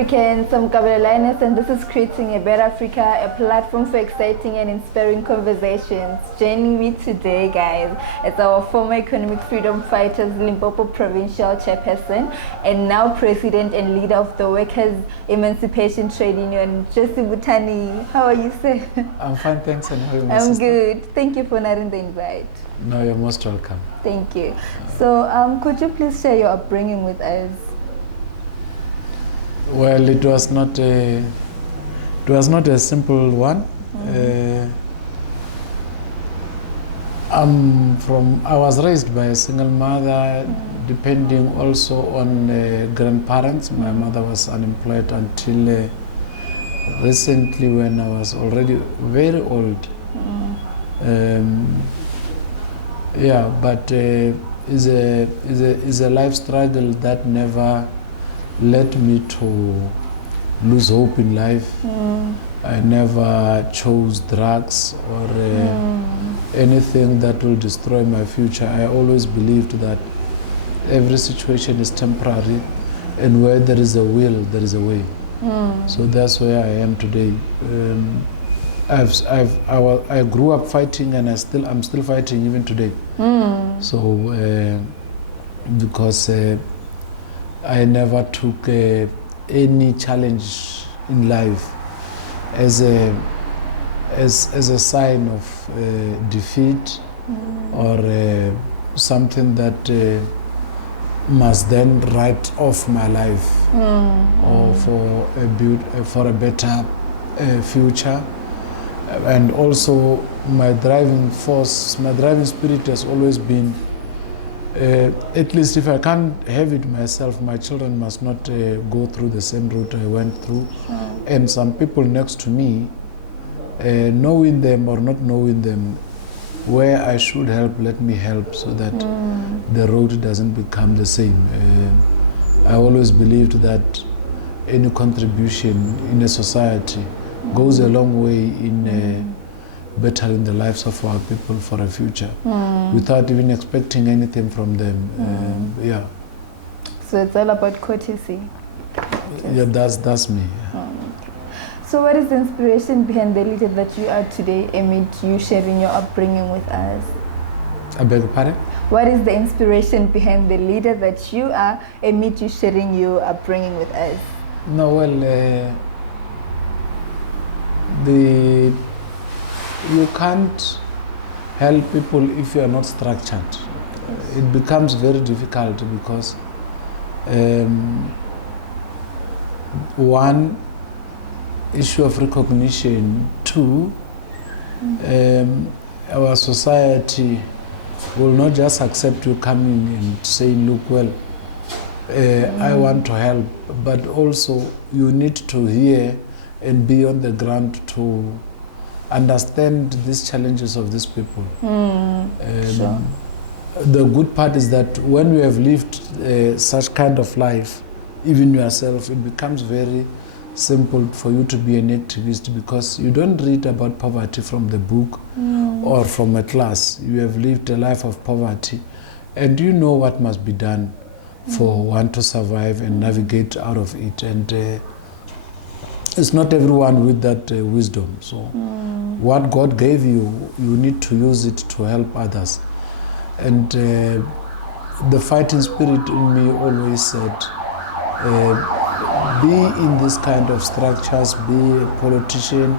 Africans, I'm Kabelolioness, and this is Creating a Better Africa, a platform for exciting and inspiring conversations. Joining me today, guys, is our former economic freedom fighters, Limpopo Provincial Chairperson, and now President and leader of the Workers' Emancipation Trade Union, Jossey Buthane. How are you, sir? I'm fine, thanks. And how are you, I'm good. Thank you for honoring the invite. No, you're most welcome. Thank you. So, could you please share your upbringing with us? Well, it was not a simple one. I was raised by a single mother, depending also on grandparents. My mother was unemployed until recently, when I was already very old. But is a life struggle that never led me to lose hope in life. I never chose drugs or anything that will destroy my future. I always believed that every situation is temporary, and where there is a will, there is a way. So that's where I am today. I grew up fighting, and I'm still fighting even today. So because I never took any challenge in life as a sign of defeat or something that must then write off my life or for a better future. And also my driving spirit has always been, at least if I can't have it myself, my children must not go through the same route I went through. And some people next to me, knowing them or not knowing them, where I should help, let me help, so that the road doesn't become the same. I always believed that any contribution in a society goes a long way in bettering the lives of our people for a future, without even expecting anything from them. So it's all about courtesy. Yeah, that's me. Okay. So what is the inspiration behind the leader that you are today, amid you sharing your upbringing with us? I beg your pardon? What is the inspiration behind the leader that you are, amid you sharing your upbringing with us? No, well, you can't help people if you are not structured. It becomes very difficult because one, issue of recognition. Two, our society will not just accept you coming and saying, look, well, I want to help, but also you need to hear and be on the ground to understand these challenges of these people. Sure. The good part is that when you have lived such kind of life, even yourself, it becomes very simple for you to be an activist, because you don't read about poverty from the book or from a class. You have lived a life of poverty, and you know what must be done for one to survive and navigate out of it. And it's not everyone with that wisdom. So what God gave you, you need to use it to help others. And the fighting spirit in me always said, be in this kind of structures, be a politician,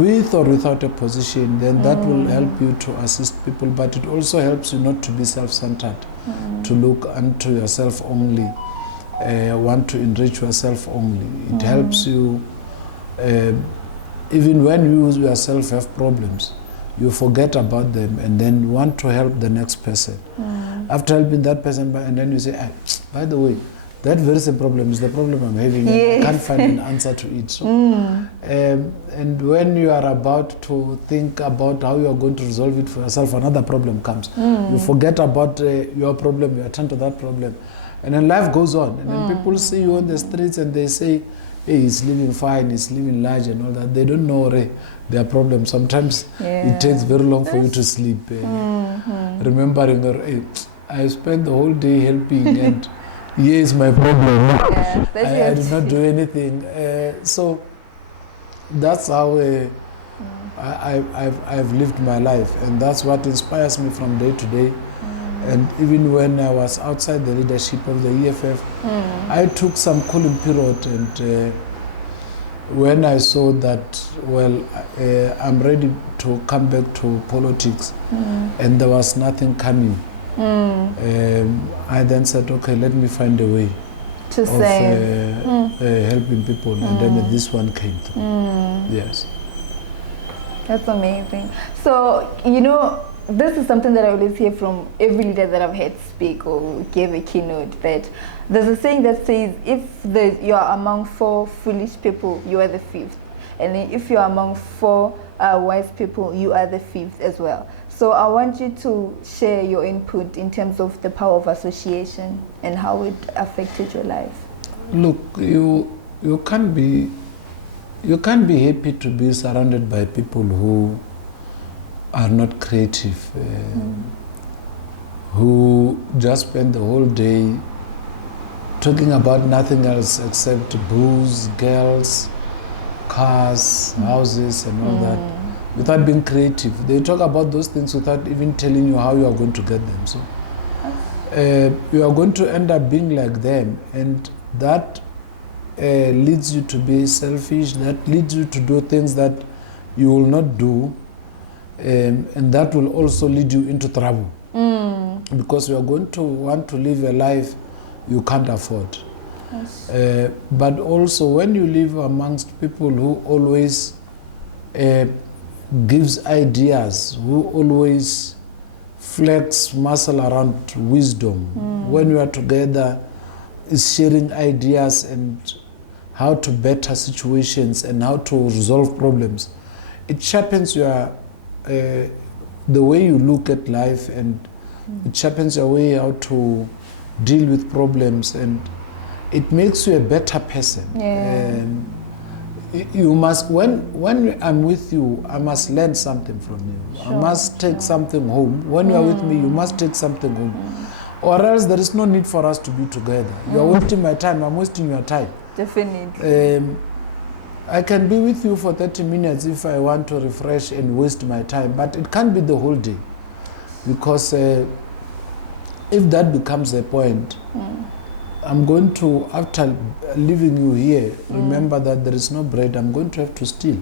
with or without a position, then that will help you to assist people, but it also helps you not to be self-centered, to look unto yourself only, want to enrich yourself only. It helps you, even when you yourself have problems, you forget about them and then want to help the next person. After helping that person, and then you say, by the way, that very same problem is the problem I'm having. Yes. I can't find an answer to it. So, and when you are about to think about how you are going to resolve it for yourself, another problem comes. You forget about your problem, you attend to that problem. And then life goes on. And then people see you on the streets and they say, hey, he's living fine, he's living large and all that. They don't know their problems. Sometimes it takes very long for you to sleep. Remembering, I spent the whole day helping and here is my problem. Yeah, I did not do anything. So that's how I've lived my life, and that's what inspires me from day to day. And even when I was outside the leadership of the EFF, I took some cooling period, and when I saw that, well, I'm ready to come back to politics, and there was nothing coming, I then said, okay, let me find a way to of helping people, and then this one came through. Yes. That's amazing. So, you know, this is something that I always hear from every leader that I've heard speak or give a keynote, that there's a saying that says, if you are among 4 foolish people, you are the 5th. And if you are among 4 wise people, you are the 5th as well. So I want you to share your input in terms of the power of association and how it affected your life. Look, you can't be happy to be surrounded by people who are not creative, who just spend the whole day talking about nothing else except booze, girls, cars, houses, and all that, without being creative. They talk about those things without even telling you how you are going to get them. So you are going to end up being like them, and that leads you to be selfish, that leads you to do things that you will not do, and that will also lead you into trouble, because you are going to want to live a life you can't afford. Yes. But also when you live amongst people who always gives ideas, who always flex muscle around wisdom, when you are together, is sharing ideas and how to better situations and how to resolve problems. It sharpens your the way you look at life, and it sharpens your way how to deal with problems, and it makes you a better person. Yeah. You must, when I'm with you, I must learn something from you. Sure, I must take something home. When you are with me, you must take something home. Or else there is no need for us to be together. You are wasting my time, I'm wasting your time. Definitely. I can be with you for 30 minutes if I want to refresh and waste my time, but it can't be the whole day. Because if that becomes a point, I'm going to, after leaving you here, remember that there is no bread. I'm going to have to steal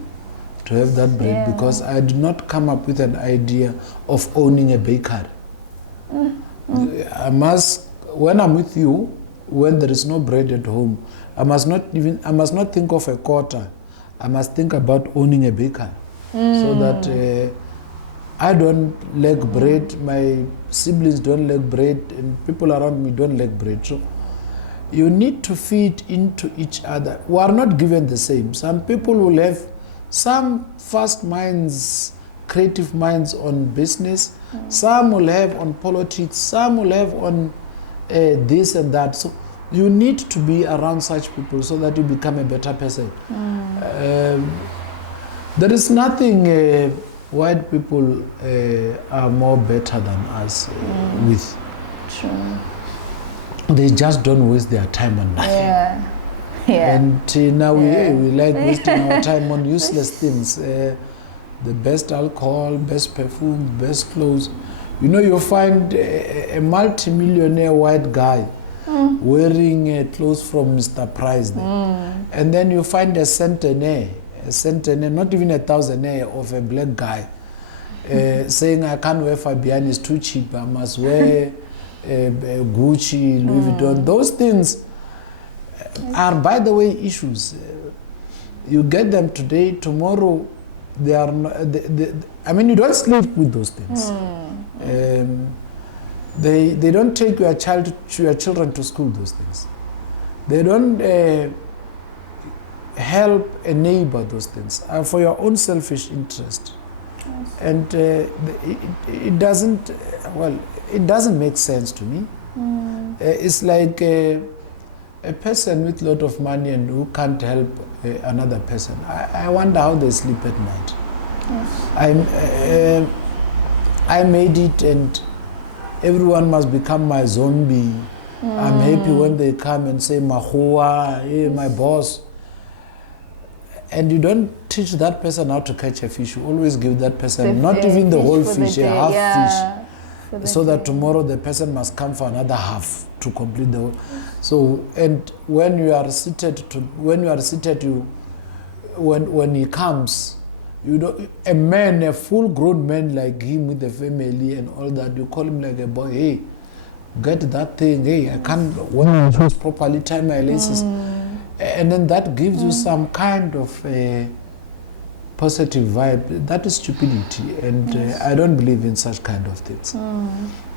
to have that bread, because I did not come up with an idea of owning a bakery. I must, when I'm with you, when there is no bread at home, I must not think of a quarter. I must think about owning a bakery, so that I don't lack bread, my siblings don't lack bread, and people around me don't lack bread. So you need to feed into each other. We are not given the same. Some people will have some fast minds, creative minds on business. Some will have on politics. Some will have on this and that. So you need to be around such people so that you become a better person. There is nothing white people are more better than us with. True. They just don't waste their time on nothing. Yeah. And now we like wasting our time on useless things. The best alcohol, best perfume, best clothes. You know, you find a multi-millionaire white guy wearing clothes from Mr. Price there. And then you find a centenaire, not even a thousandaire of a black guy, saying, I can't wear Fabian, it's too cheap, I must wear Gucci, Louis Vuitton. Those things are, by the way, issues. You get them today, tomorrow they are not, I mean, you don't sleep with those things. They don't take your children to school, those things. They don't help a neighbor, those things, are for your own selfish interest. Yes. And it doesn't make sense to me. It's like a person with a lot of money and who can't help another person. I wonder how they sleep at night. Yes. I made it, and everyone must become my zombie. I'm happy when they come and say, Mahua, hey, my boss. And you don't teach that person how to catch a fish. You always give that person, not even the whole fish, a half fish. So that tomorrow the person must come for another half to complete the whole. So, and when you are seated, when he comes, you know, a man, a full-grown man like him with a family and all that, you call him like a boy, hey, get that thing, hey, I can't properly tie my laces. And then that gives you some kind of a positive vibe. That is stupidity, and I don't believe in such kind of things.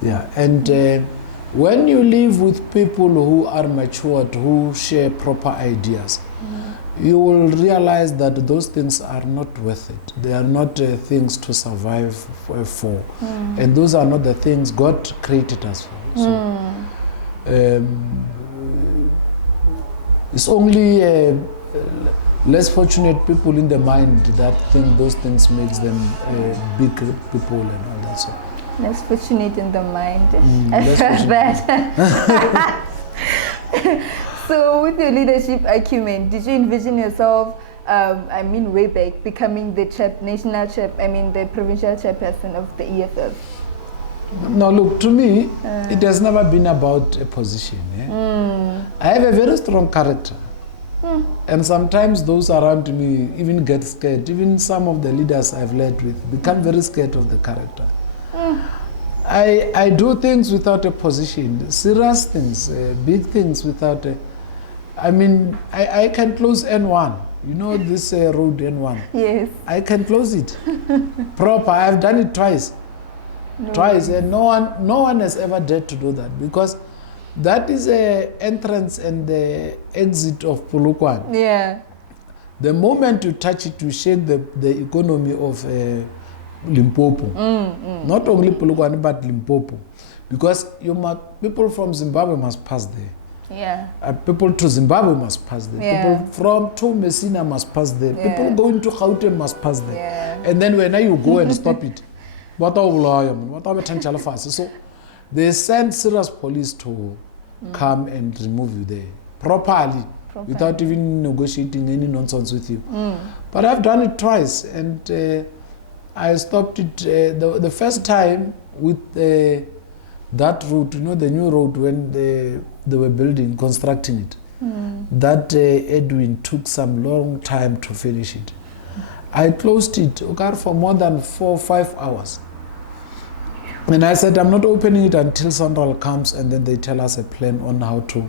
Yeah, and when you live with people who are matured, who share proper ideas, you will realize that those things are not worth it. They are not things to survive for. And those are not the things God created us for. So, it's only less fortunate people in the mind that think those things makes them big people and all that. So. Less fortunate in the mind. I heard that. So with your leadership acumen, did you envision yourself, way back, becoming the the provincial chairperson of the EFF? No, look, to me, it has never been about a position. I have a very strong character. And sometimes those around me even get scared. Even some of the leaders I've led with become very scared of the character. I do things without a position, serious things, big things without a... I can close N1. You know this road N1? Yes. I can close it. Proper. I've done it twice. Twice, and no one has ever dared to do that, because that is the entrance and the exit of Polokwane. Yeah. The moment you touch it, you shake the economy of Limpopo. Not only Polokwane, but Limpopo, because people from Zimbabwe must pass there. Yeah. People to Zimbabwe must pass there. Yeah. People to Messina must pass there. Yeah. People going to Gauteng must pass there. Yeah. And then when you go and stop it. So they send serious police to come and remove you there properly. Without even negotiating any nonsense with you. But I've done it twice, and I stopped it the first time with that route, you know, the new road when they were constructing it. That Edwin took some long time to finish it. I closed it for more than 4 or 5 hours. And I said, I'm not opening it until Central comes and then they tell us a plan on how to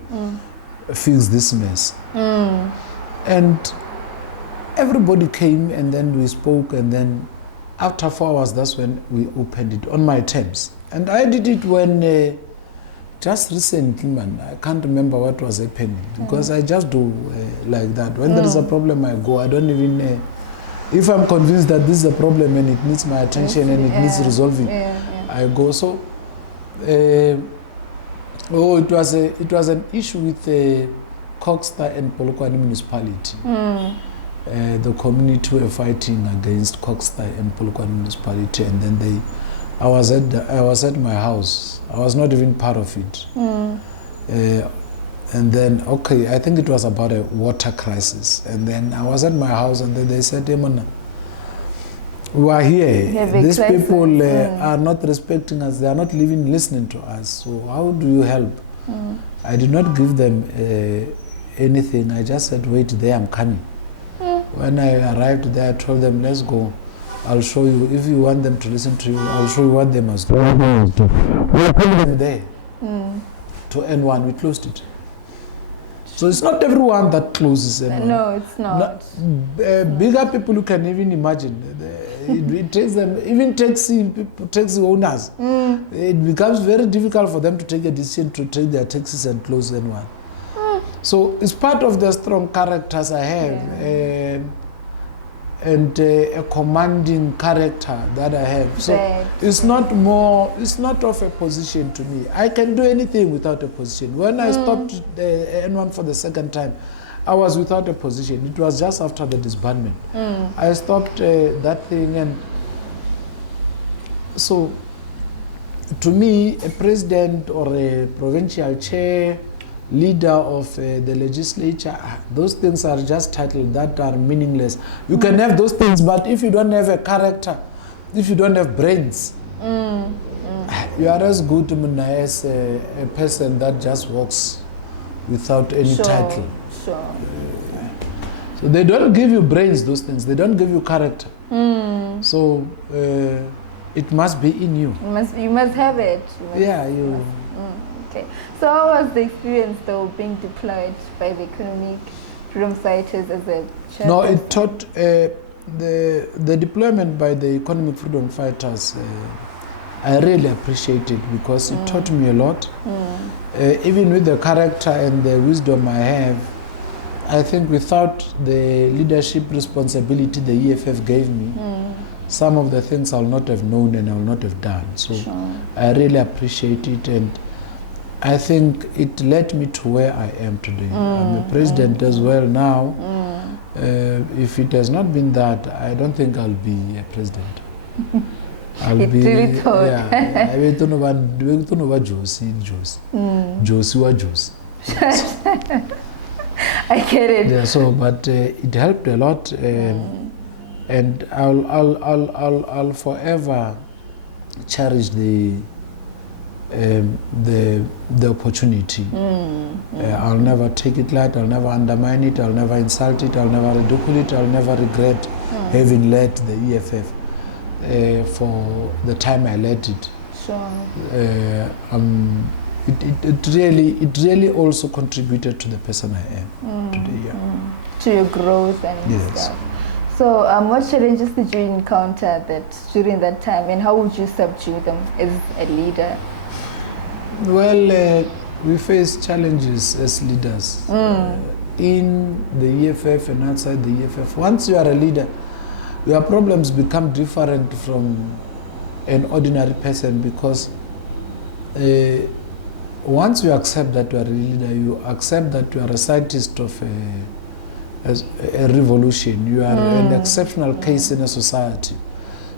fix this mess. And everybody came, and then we spoke, and then after 4 hours, that's when we opened it on my terms. And I did it when, just recently, man, I can't remember what was happening, because I just do like that. When there is a problem, I go. I don't even... if I'm convinced that this is a problem and it needs my attention and it needs resolving, I go. So, it was an issue with Coxstar and Polokwane municipality. The community were fighting against Coxstar and Polokwane municipality, and then I was at my house. I was not even part of it. And then, I think it was about a water crisis. And then I was at my house, and then they said, hey, man, we are here. These people are not respecting us. They are not even listening to us. So how do you help? I did not give them anything. I just said, wait there, I'm coming. When I arrived there, I told them, let's go. I'll show you. If you want them to listen to you, I'll show you what they must do. We put them there to N1. We closed it. So it's not everyone that closes N1. No, it's not. Bigger people, you can even imagine. It takes them, even taxi owners. It becomes very difficult for them to take a decision to take their taxis and close N1. So it's part of the strong characters I have, and a commanding character that I have. So it's not of a position to me. I can do anything without a position. When I stopped N1 for the second time, I was without a position. It was just after the disbandment. I stopped that thing, and so to me, a president or a provincial chair, leader of the legislature, those things are just titles that are meaningless. You can have those things, but if you don't have a character, if you don't have brains, you are as good as a person that just walks without any title. Sure. So they don't give you brains, those things. They don't give you character. So it must be in you. You must have it. You. Okay. So how was the experience though being deployed by the economic freedom fighters as a chairperson? No, it taught the deployment by the economic freedom fighters. I really appreciate it because it taught me a lot. Even with the character and the wisdom I have, I think without the leadership responsibility the EFF gave me, some of the things I'll not have known and I'll not have done. So I really appreciate it, and I think it led me to where I am today. I'm a president as well now. If it has not been that, I don't think I'll be a president. I'll it be, really taught. Yeah, I don't know about Jossey. Jossey wa Jossey. I get it. Yeah, so but it helped a lot, and I'll forever cherish the opportunity. I'll never take it light. I'll never undermine it. I'll never insult it. I'll never ridicule it. I'll never regret having led the EFF for the time I led it. It really also contributed to the person I am today. To your growth and stuff. So what challenges did you encounter during that time, and how would you subdue them as a leader? Well, we face challenges as leaders in the EFF and outside the EFF. Once you are a leader, your problems become different from an ordinary person, because once you accept that you are a leader, you accept that you are a scientist of a revolution. You are an exceptional case in a society.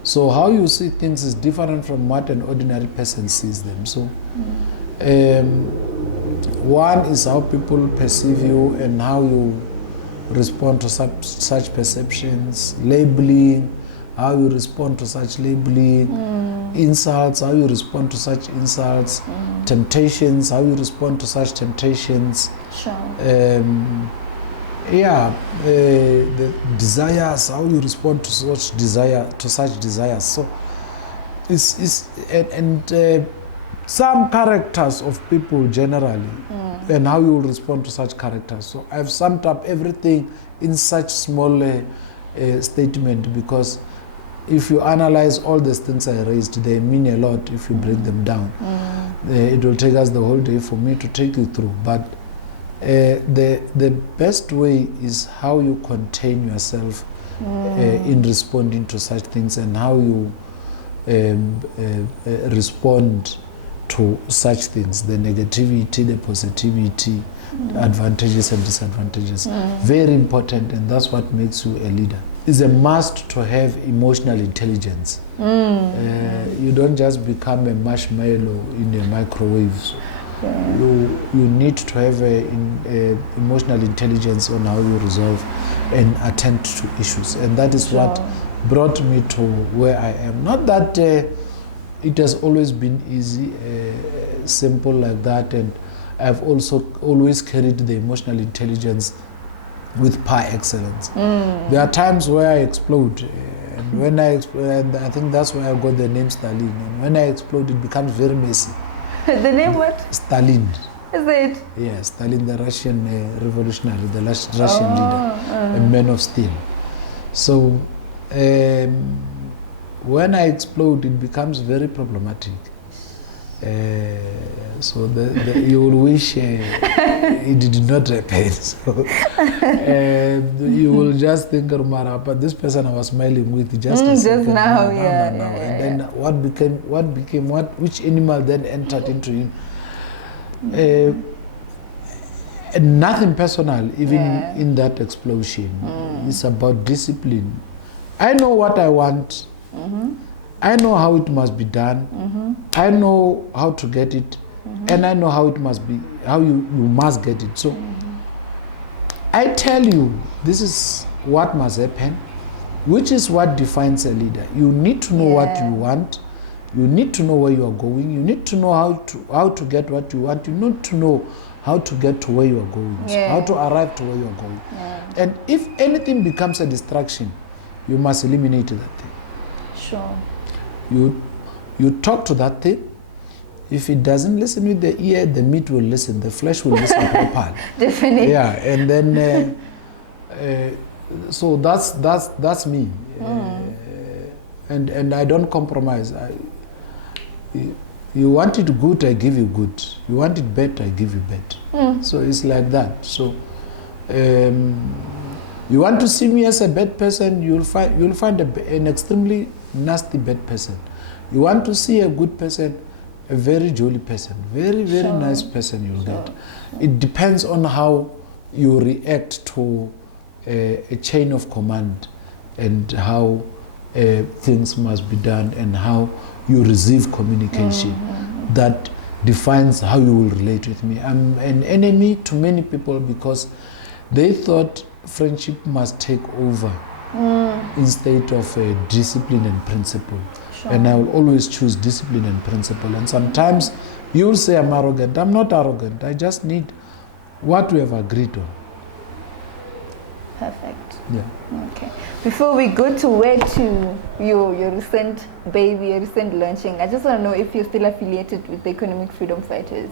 So how you see things is different from what an ordinary person sees them. So one is how people perceive you and how you respond to such perceptions, labeling, how you respond to such labeling, insults, how you respond to such insults, temptations, how you respond to such temptations. The desires, how you respond to such desires. So some characters of people generally, and how you will respond to such characters. So I've summed up everything in such small statement, because if you analyze all these things I raised, they mean a lot if you break them down. It will take us the whole day for me to take you through, but the best way is how you contain yourself in responding to such things, and how you respond to such things, the negativity, the positivity, the advantages and disadvantages. Very important, and that's what makes you a leader. It's a must to have emotional intelligence. You don't just become a marshmallow in a microwave. You need to have emotional intelligence on how you resolve and attend to issues, and that is what brought me to where I am. Not that it has always been easy, simple like that, and I've also always carried the emotional intelligence with par excellence. There are times where I explode, and when I explode, and I think that's why I got the name Stalin. And when I explode, it becomes very messy. The name what? Stalin. Is it? Yeah, Stalin, the Russian revolutionary, the Russian leader, a man of steel. So when I explode, it becomes very problematic. So you will wish it did not happen. So you will just think, but this person I was smiling with just a second now, and then which animal then entered into him? Nothing personal, even in that explosion. It's about discipline. I know what I want. I know how it must be done. I know how to get it, and I know how it must be, how you must get it. So I tell you, this is what must happen, which is what defines a leader. You need to know what you want. You need to know where you are going. You need to know how to get what you want. You need to know how to get to where you are going, so how to arrive to where you are going. And if anything becomes a distraction, you must eliminate that thing. Sure. You talk to that thing. If it doesn't listen with the ear, the meat will listen, the flesh will listen properly. Definitely. Yeah, and then so that's me. And I don't compromise. You want it good, I give you good. You want it bad, I give you bad. So it's like that. So you want to see me as a bad person, you'll find an extremely nasty bad person. You want to see a good person, a very jolly person, very nice person you'll get. It depends on how you react to a chain of command and how things must be done and how you receive communication. That defines how you will relate with me. I'm an enemy to many people because they thought friendship must take over instead of discipline and principle. And I will always choose discipline and principle. And sometimes you will say I'm arrogant. I'm not arrogant. I just need what we have agreed on. Perfect. Yeah. Okay. Before we go to WETU, your recent baby, your recent launching, I just want to know if you're still affiliated with the Economic Freedom Fighters.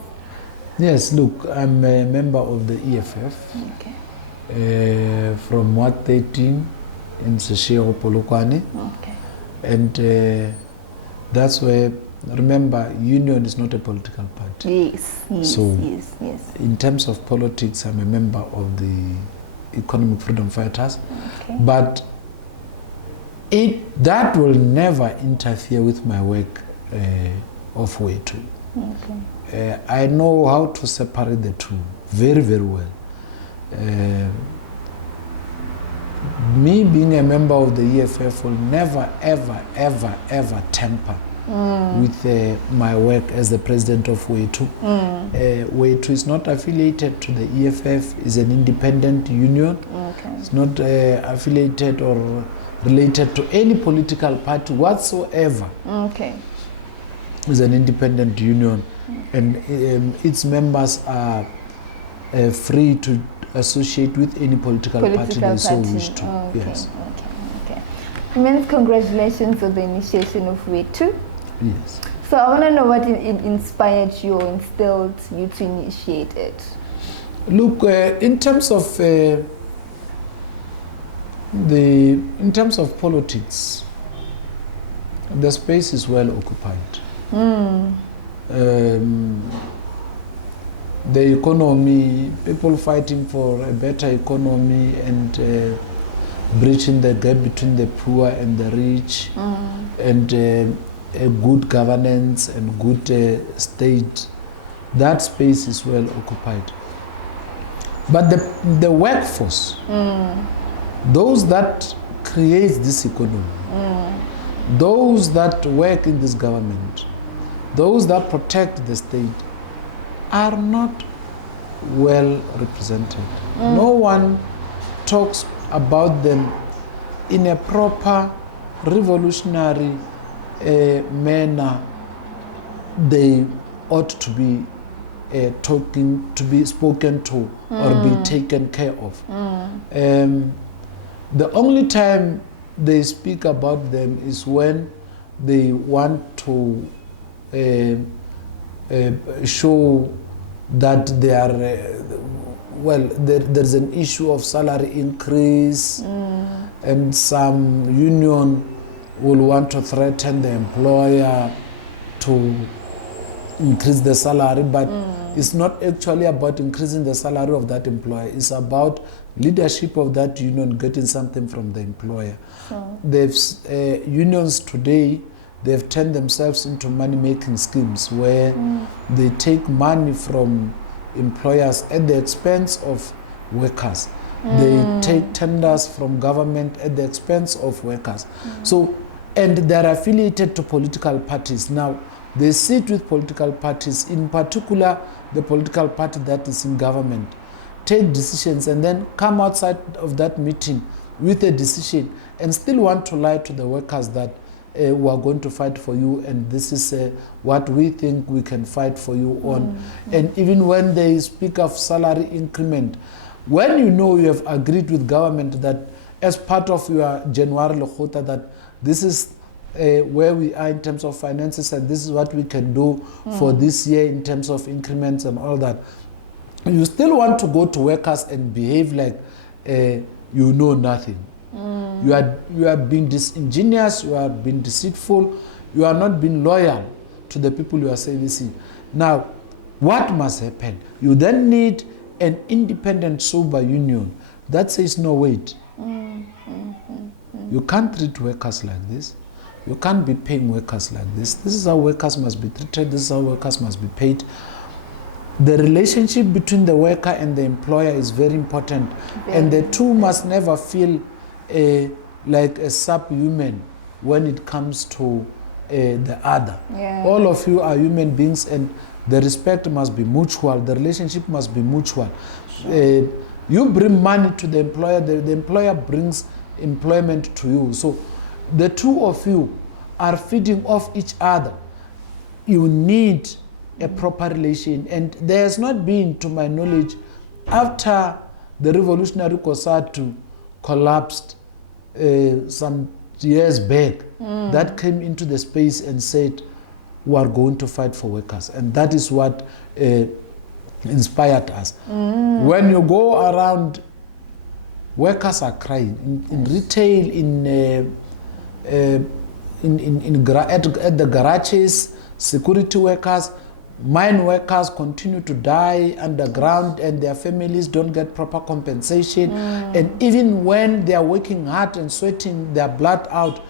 Yes, look, I'm a member of the EFF. Okay. From Wat 13 in Seshego Polokwane. Okay. And that's where, remember, union is not a political party. Yes. So yes. in terms of politics, I'm a member of the Economic Freedom Fighters. Okay. But that will never interfere with my work of WETU. Okay. I know how to separate the two very well. Me being a member of the EFF will never, ever tamper with my work as the president of WETU. WETU is not affiliated to the EFF, is an independent union. Okay. It's not affiliated or related to any political party whatsoever. Okay. It's an independent union, and its members are free to associate with any political party they so wish to. Okay. Yes. Okay. Immense congratulations on the initiation of WETU. Yes. So I want to know what inspired you or instilled you to initiate it. Look, in terms of politics, the space is well occupied. The economy, people fighting for a better economy and bridging the gap between the poor and the rich, and a good governance and good state, that space is well occupied. But the workforce, those that create this economy, those that work in this government, those that protect the state, are not well represented. No one talks about them in a proper revolutionary manner. They ought to be spoken to or be taken care of. The only time they speak about them is when they want to show that they are there's an issue of salary increase, and some union will want to threaten the employer to increase the salary, but it's not actually about increasing the salary of that employer. It's about leadership of that union getting something from the employer. Unions today, they've turned themselves into money-making schemes where they take money from employers at the expense of workers. They take tenders from government at the expense of workers. So and they're affiliated to political parties. Now, they sit with political parties, in particular the political party that is in government, take decisions and then come outside of that meeting with a decision and still want to lie to the workers that we are going to fight for you and this is what we think we can fight for you on. And even when they speak of salary increment, when you know you have agreed with government that as part of your January Lekgotla that this is where we are in terms of finances and this is what we can do for this year in terms of increments and all that, you still want to go to workers and behave like you know nothing. You are being disingenuous, you are being deceitful, you are not being loyal to the people you are servicing. Now, what must happen? You then need an independent sober union that says, no, wait. You can't treat workers like this. You can't be paying workers like this. This is how workers must be treated. This is how workers must be paid. The relationship between the worker and the employer is very important. And the two must never feel like a subhuman when it comes to the other. All of you are human beings and the respect must be mutual. The relationship must be mutual. You bring money to the employer, the employer brings employment to you. So the two of you are feeding off each other. You need a proper relation. And there has not been, to my knowledge, after the revolutionary COSATU collapsed some years back, that came into the space and said, we are going to fight for workers. And that is what inspired us. When you go around, workers are crying. In retail, at the garages, security workers, mine workers continue to die underground and their families don't get proper compensation. And even when they are working hard and sweating their blood out,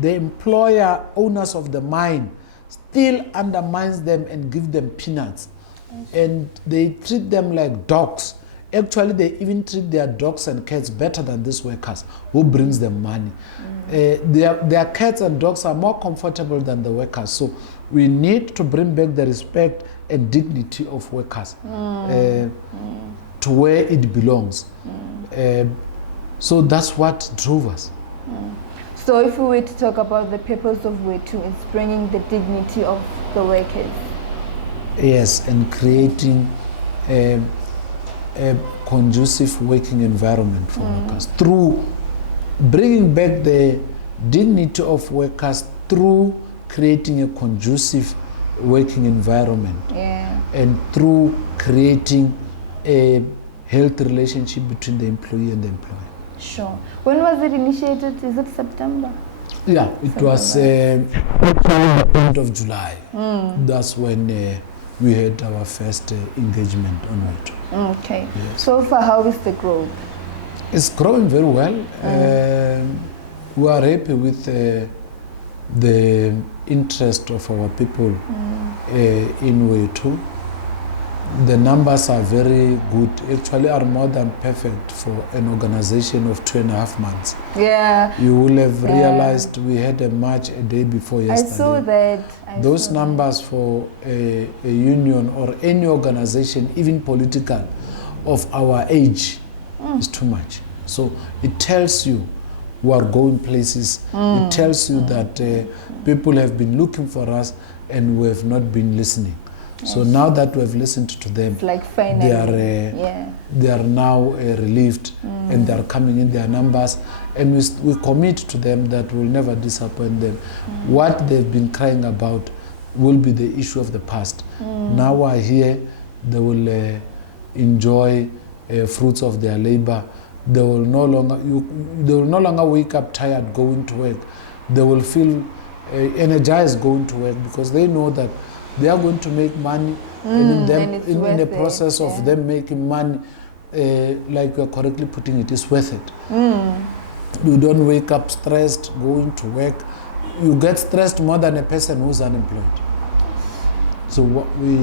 the employer, owners of the mine, still undermines them and give them peanuts. And they treat them like dogs. Actually, they even treat their dogs and cats better than these workers who brings them money. Their cats and dogs are more comfortable than the workers. So we need to bring back the respect and dignity of workers to where it belongs. So that's what drove us. So if we were to talk about the purpose of WETU, it's bringing the dignity of the workers. Yes, and creating a conducive working environment for workers through bringing back the dignity of workers through creating a conducive working environment and through creating a healthy relationship between the employee and the employer. Sure. When was it initiated? Is it September? Yeah, it was the end of July. That's when we had our first engagement on WETU. Okay. Yes. So far, how is the growth? It's growing very well. We are happy with the interest of our people in WETU. The numbers are very good, actually are more than perfect for an organization of 2.5 months. Yeah. You will have realized we had a march a day before yesterday. I saw that. Those numbers for a union or any organization, even political, of our age is too much. So it tells you we are going places. It tells you that people have been looking for us and we have not been listening. So now that we have listened to them, it's like finally, they are now relieved and they are coming in their numbers, and we commit to them that we'll never disappoint them. What they've been crying about will be the issue of the past. Now we're here, they will enjoy fruits of their labor. They will no longer wake up tired going to work. They will feel energized going to work because they know that they are going to make money, and in the process of them making money, like you're correctly putting it, is worth it. You don't wake up stressed going to work. You get stressed more than a person who's unemployed. So we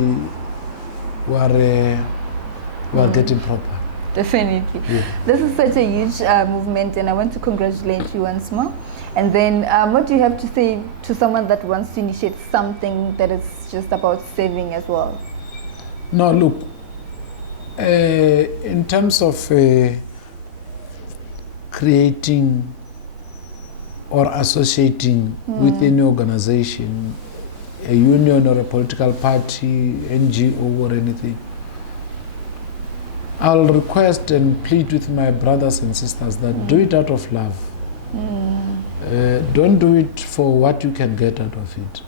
are getting proper. Definitely. Yeah. This is such a huge movement, and I want to congratulate you once more. And then, what do you have to say to someone that wants to initiate something that is just about saving as well? No, look, in terms of creating or associating with any organization, a union or a political party, NGO or anything, I'll request and plead with my brothers and sisters that do it out of love. Don't do it for what you can get out of it.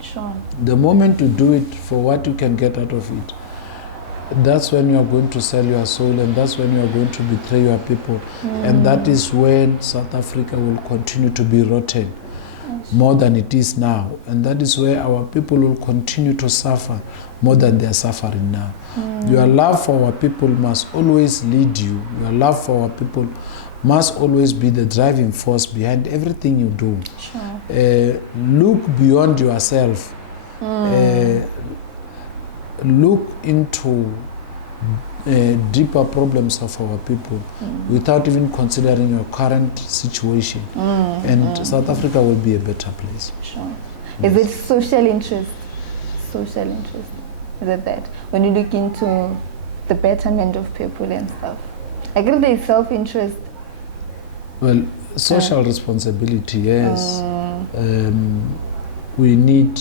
Sure. The moment you do it for what you can get out of it, that's when you are going to sell your soul, and that's when you are going to betray your people. And that is when South Africa will continue to be rotten more than it is now. And that is where our people will continue to suffer more than they are suffering now. Your love for our people must always lead you. Your love for our people must always be the driving force behind everything you do. Sure. Look beyond yourself. Look into deeper problems of our people without even considering your current situation. And South Africa will be a better place. Sure. Yes. Is it social interest? Social interest. Is it that? When you look into the betterment of people and stuff. I guess there is self-interest. Well, social responsibility, yes. We need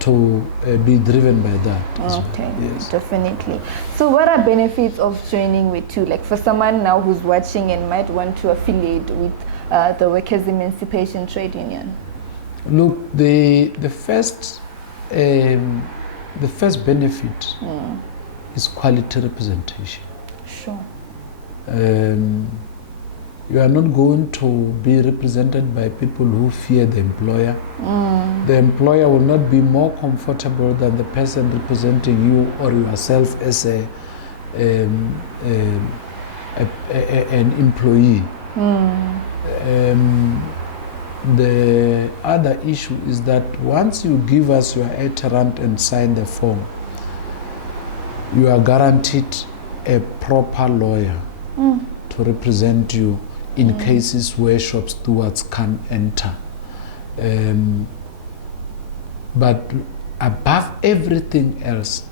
to be driven by that. As Okay, well. Yes. definitely. So what are benefits of joining WETU? Like for someone now who's watching and might want to affiliate with the Workers' Emancipation Trade Union? Look, the first benefit is quality representation. Sure. You are not going to be represented by people who fear the employer. The employer will not be more comfortable than the person representing you or yourself as an employee. The other issue is that once you give us your itinerant and sign the form, you are guaranteed a proper lawyer to represent you in cases where shop stewards can enter. But above everything else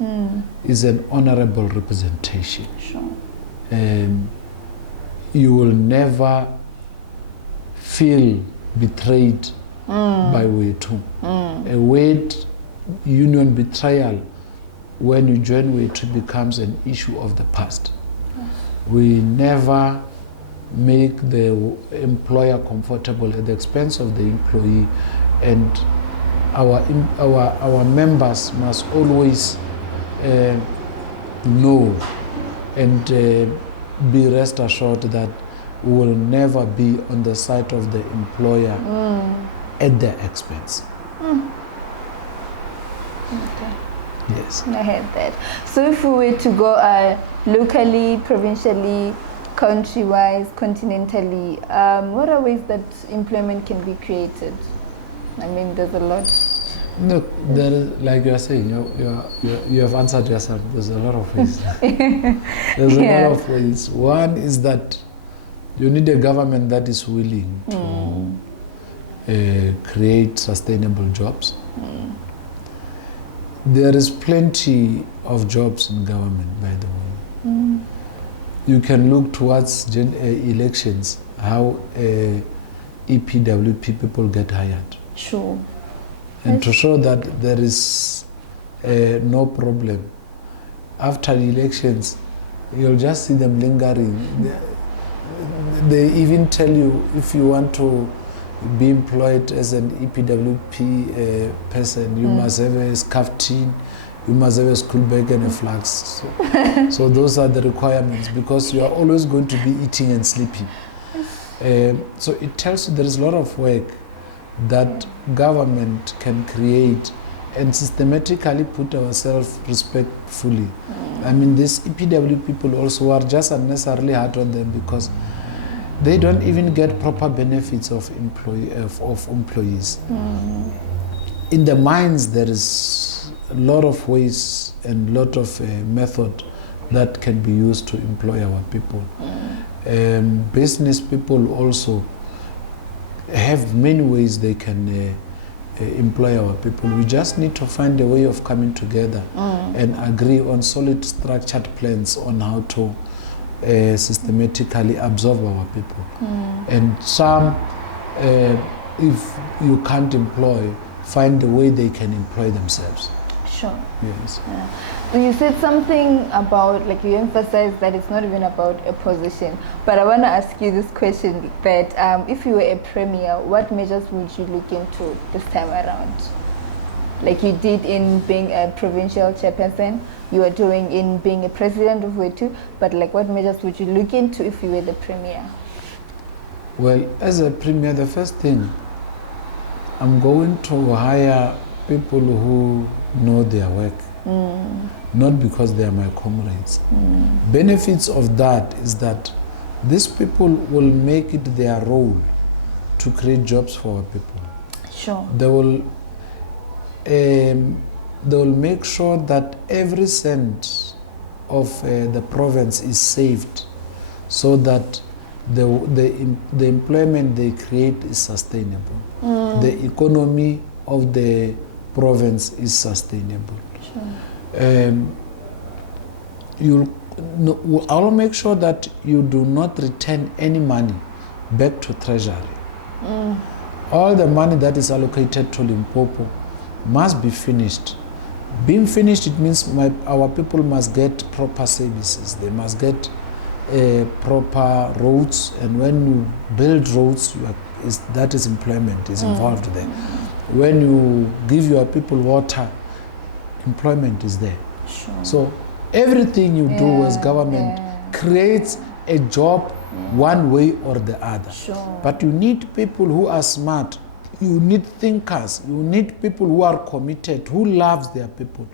is an honorable representation. Sure. You will never feel betrayed by WETU. A word union betrayal when you join WETU becomes an issue of the past. We never make the employer comfortable at the expense of the employee, and our members must always know and be rest assured that we will never be on the side of the employer at their expense. Okay. Yes. I heard that. So if we were to go locally, provincially, country-wise, continentally, what are ways that employment can be created? I mean, there's a lot. Look, there is, like you are saying, you have answered yourself. There's a lot of ways. There's a lot of ways. One is that you need a government that is willing to create sustainable jobs. There is plenty of jobs in government, by the way. You can look towards elections, how EPWP people get hired. Sure. And to show that there is no problem, after the elections, you'll just see them lingering. They even tell you if you want to be employed as an EPWP person, you must have a scarf-tin, you must have a school bag and a flask. So those are the requirements, because you are always going to be eating and sleeping. So it tells you there is a lot of work that government can create and systematically put ourselves respectfully. I mean, these EPW people also are just unnecessarily hard on them, because they don't even get proper benefits of employees. In the mines, there is a lot of ways and a lot of method that can be used to employ our people. Business people also have many ways they can employ our people. We just need to find a way of coming together and agree on solid structured plans on how to systematically absorb our people. And some, if you can't employ, find a way they can employ themselves. Sure. Yes. So you said something about, like, you emphasized that it's not even about a position, but I want to ask you this question, that if you were a premier, what measures would you look into this time around? Like you did in being a provincial chairperson, you are doing in being a president of WETU, but like what measures would you look into if you were the premier? Well, as a premier, the first thing, I'm going to hire people who know their work, not because they are my comrades. Benefits of that is that these people will make it their role to create jobs for our people. Sure. They will make sure that every cent of the province is saved, so that the employment they create is sustainable. The economy of the province is sustainable. Sure. I'll make sure that you do not return any money back to Treasury. All the money that is allocated to Limpopo must be finished. Being finished, it means our people must get proper services. They must get proper roads, and when you build roads, that is employment is involved there. When you give your people water, employment is there. Sure. So everything you do as government creates a job one way or the other. Sure. But you need people who are smart. You need thinkers. You need people who are committed, who loves their people,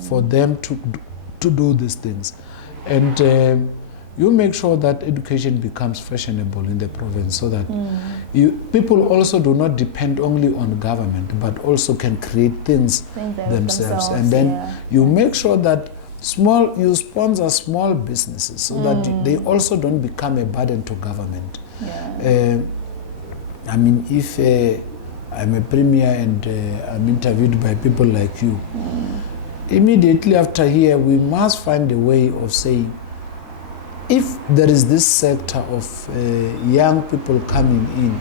for them to do these things. And you make sure that education becomes fashionable in the province, so that people also do not depend only on government, but also can create things themselves. And then you make sure that you sponsor small businesses, so that they also don't become a burden to government. I mean, if I'm a premier and I'm interviewed by people like you, immediately after here, we must find a way of saying, if there is this sector of young people coming in,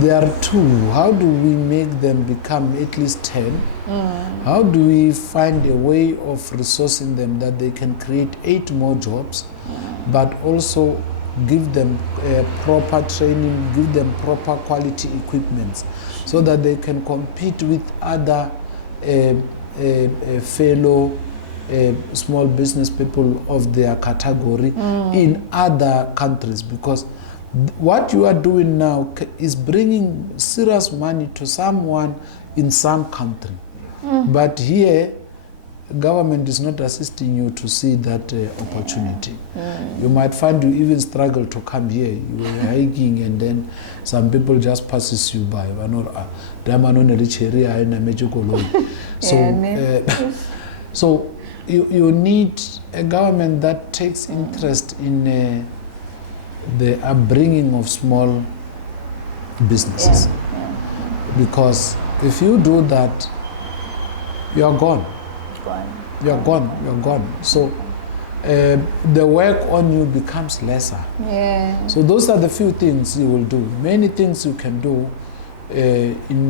there are 2. How do we make them become at least 10? How do we find a way of resourcing them that they can create 8 more jobs, but also give them proper training, give them proper quality equipment, so that they can compete with other fellow small business people of their category in other countries? Because what you are doing now is bringing serious money to someone in some country. But here, government is not assisting you to see that opportunity. You might find you even struggle to come here. You are hiking and then some people just passes you by. So you need a government that takes interest in the upbringing of small businesses. Because if you do that, you are gone. You're gone. So the work on you becomes lesser. So those are the few things you will do. Many things you can do in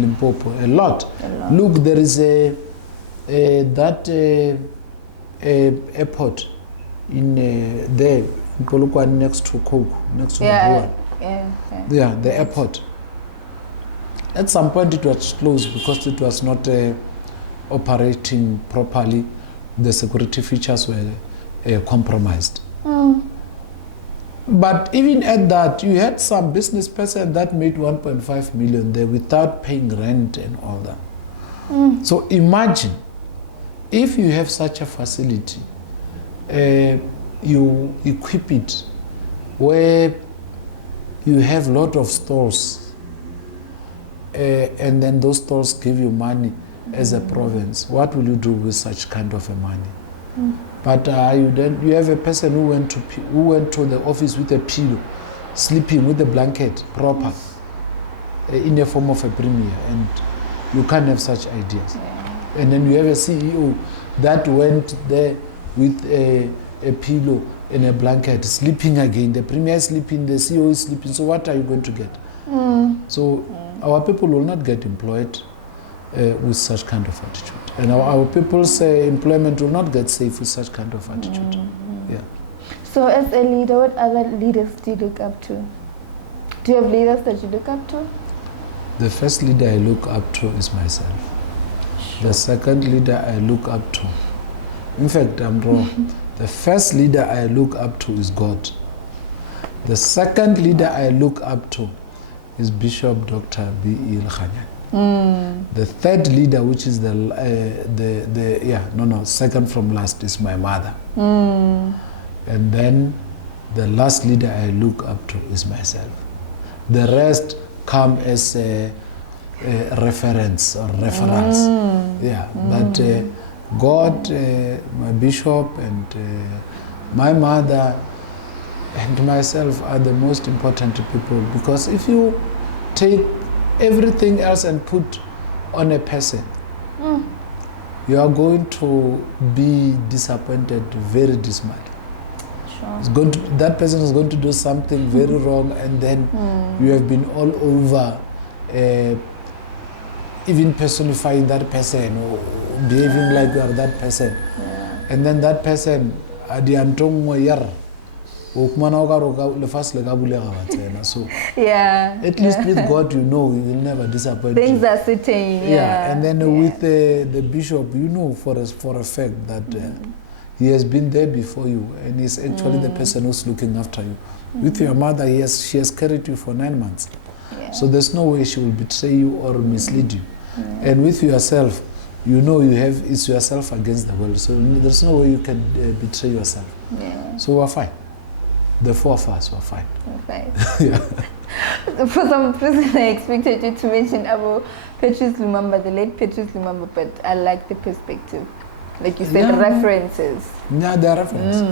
Limpopo. A lot. Look, there is that airport in there in Polokwane, next to Coke, next to the airport. At some point it was closed because it was not operating properly. The security features were compromised. But even at that, you had some business person that made 1.5 million there without paying rent and all that. So imagine if you have such a facility, you equip it where you have a lot of stores, and then those stores give you money as a province. What will you do with such kind of a money? But you have a person who went to the office with a pillow, sleeping with a blanket proper, in the form of a premier, and you can't have such ideas. Yeah. And then you have a CEO that went there with a pillow and a blanket, sleeping again. The premier is sleeping, the CEO is sleeping. So what are you going to get? So our people will not get employed with such kind of attitude. And our people's employment will not get safe with such kind of attitude. Yeah. So as a leader, what other leaders do you look up to? Do you have leaders that you look up to? The first leader I look up to is myself. Sure. The second leader I look up to. In fact, I'm wrong. The first leader I look up to is God. The second leader I look up to is Bishop Dr. B.E. Khanyan. The third leader, which is second from last, is my mother. And then the last leader I look up to is myself. The rest come as a reference or reference. But God, my bishop, and my mother, and myself are the most important people, because if you take everything else and put on a person, you are going to be disappointed very dismally. Sure. That person is going to do something very wrong, and then you have been all over even personifying that person or behaving like you are that person. Yeah. And then that person, so yeah, at least with God, you know, He will never disappoint things you. Are certain. And then with the bishop, you know for a fact that he has been there before you, and he's actually the person who's looking after you. With your mother, she has carried you for 9 months. So there's no way she will betray you or mislead you. And with yourself, you know it's yourself against the world. So there's no way you can betray yourself. So we're fine. The four of us were fine. Okay. For some reason, I expected you to mention about Patrice Lumumba, the late Patrice Lumumba, but I like the perspective. Like you said, references. Yeah, there are references.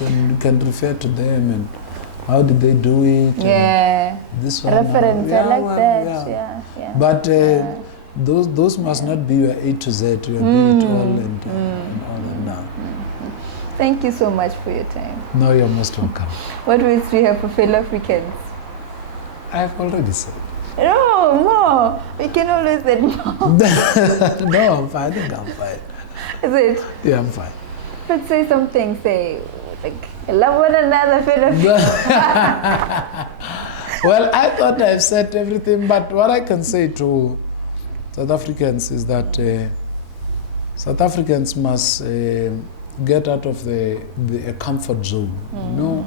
You can refer to them and how did they do it? This one. Reference, I like that. But those must not be your A to Z, your be it all and all that now. Thank you so much for your time. No, you're most welcome. What words do you have for fellow Africans? I've already said. No, more. We can always say more. No, I'm fine. I think I'm fine. Is it? Yeah, I'm fine. Let's say something, like, love one another, fellow Africans. Well, I thought I've said everything, but what I can say to South Africans is that South Africans must get out of the comfort zone. You know,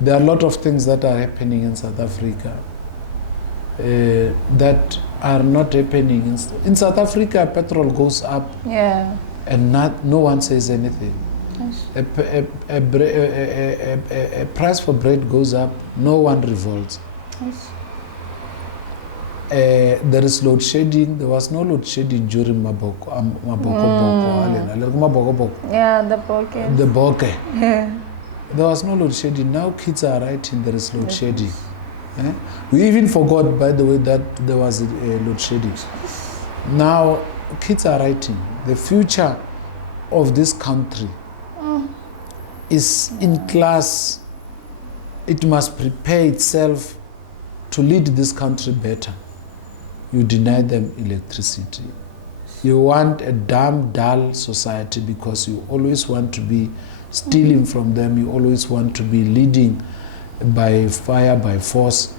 there are a lot of things that are happening in South Africa that are not happening in South Africa. Petrol goes up, and no one says anything. A price for bread goes up, no one revolts. There is load shedding. There was no load shedding during Maboko. The Boke. There was no load shedding. Now kids are writing there is load shedding. We even forgot, by the way, that there was a load shedding. Now kids are writing. The future of this country is in class. It must prepare itself to lead this country better. You deny them electricity. You want a damn dull society because you always want to be stealing from them. You always want to be leading by fire, by force.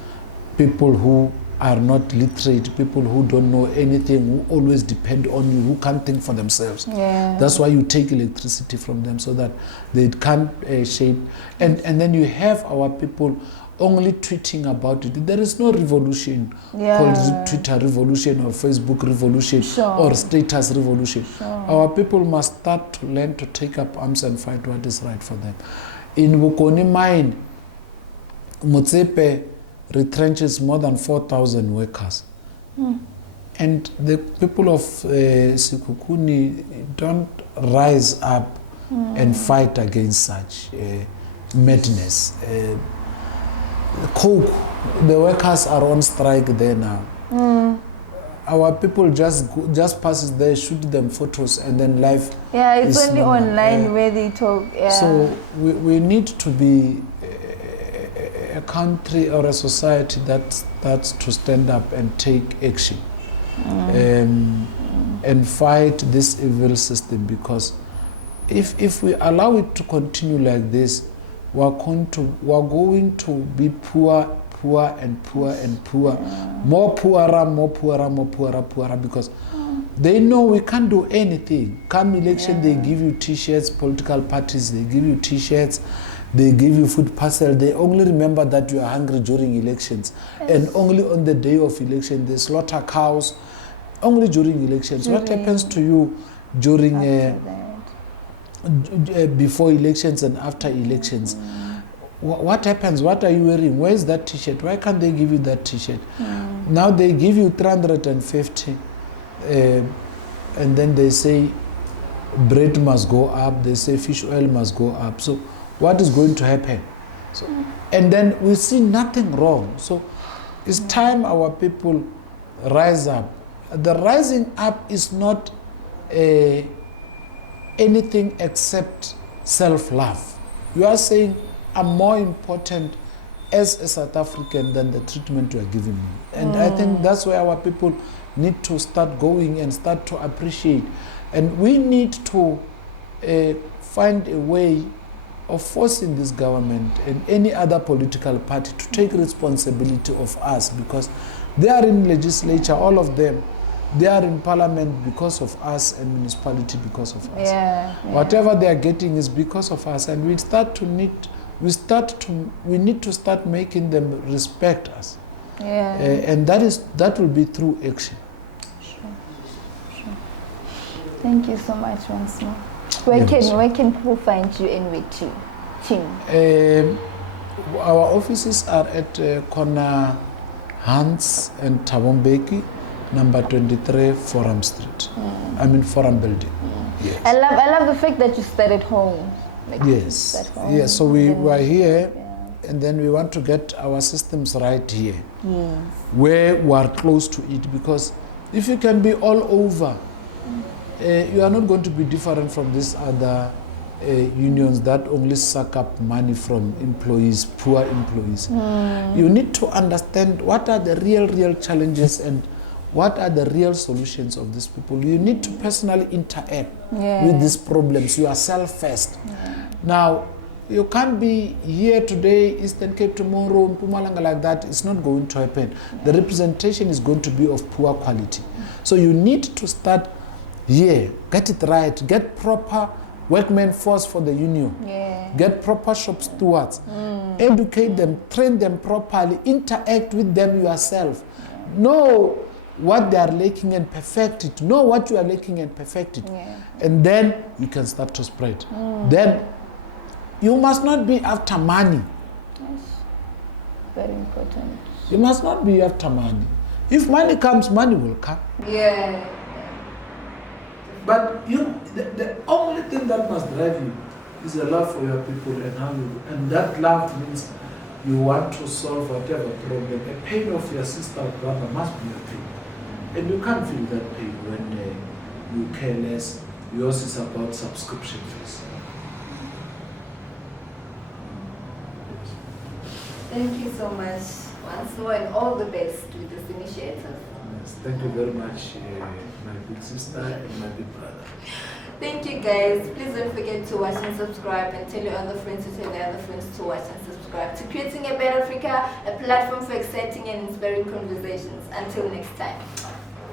People who are not literate, people who don't know anything, who always depend on you, who can't think for themselves. That's why you take electricity from them so that they can't shape. And then you have our people only tweeting about it. There is no revolution called Twitter revolution or Facebook revolution or status revolution. Our people must start to learn to take up arms and fight what is right for them. In Bokoni mine, Motsepe retrenches more than 4,000 workers. And the people of Sekhukhune don't rise up and fight against such madness. Coke, the workers are on strike there now. Our people just passes there, shoot them photos, and then life. Yeah, it's is only normal. online where they talk. Yeah. So we need to be a country or a society that starts to stand up and take action and fight this evil system, because if we allow it to continue like this, we're going to be poor and poor and poor, more poorer, because they know we can't do anything. Come election, they give you t-shirts, political parties, they give you t-shirts, they give you food parcel. They only remember that you are hungry during elections, and only on the day of election they slaughter cows, only during elections. What happens to you during before elections and after elections? What happens? What are you wearing? Where is that t-shirt? Why can't they give you that t-shirt? Now they give you 350 and then they say bread must go up, they say fish oil must go up. So what is going to happen? So, and then we see nothing wrong. So it's time our people rise up. The rising up is not anything except self-love. You are saying, I'm more important as a South African than the treatment you are giving me. And I think that's where our people need to start going and start to appreciate. And we need to find a way of forcing this government and any other political party to take responsibility of us, because they are in legislature, all of them. They are in parliament because of us and municipality because of us. Whatever they are getting is because of us, and we need to start making them respect us. And that will be through action. Sure. Thank you so much once more. Where can people find you in WETU team? Our offices are at corner Hans and Tabombeki, number 23 Forum Street. I mean Forum Building. Yes. I love the fact that you started home. Yes. Yeah, so we were here, and then we want to get our systems right here, where we are close to it, because if you can be all over, you are not going to be different from these other unions that only suck up money from employees, poor employees. You need to understand what are the real challenges and what are the real solutions of these people. You need to personally interact with these problems yourself first. Now, you can't be here today, Eastern Cape tomorrow, Mpumalanga like that. It's not going to happen. The representation is going to be of poor quality. So you need to start here, get it right, get proper workmen force for the union, get proper shop stewards, educate them, train them properly, interact with them yourself. Know what they are lacking and perfect it. Know what you are lacking and perfect it. And then you can start to spread. Then you must not be after money. Yes. Very important. You must not be after money. If money comes, money will come. But the only thing that must drive you is a love for your people and how you, and that love means you want to solve whatever problem. The pain of your sister or brother must be your pain. And you can't feel that pain when you care less. Yours is about subscription fees. Thank you so much once more, and all the best with this initiative. Yes, thank you very much, my big sister and my big brother. Thank you guys. Please don't forget to watch and subscribe, and tell your other friends to tell their other friends to watch and subscribe to Creating a Better Africa, a platform for exciting and inspiring conversations. Until next time.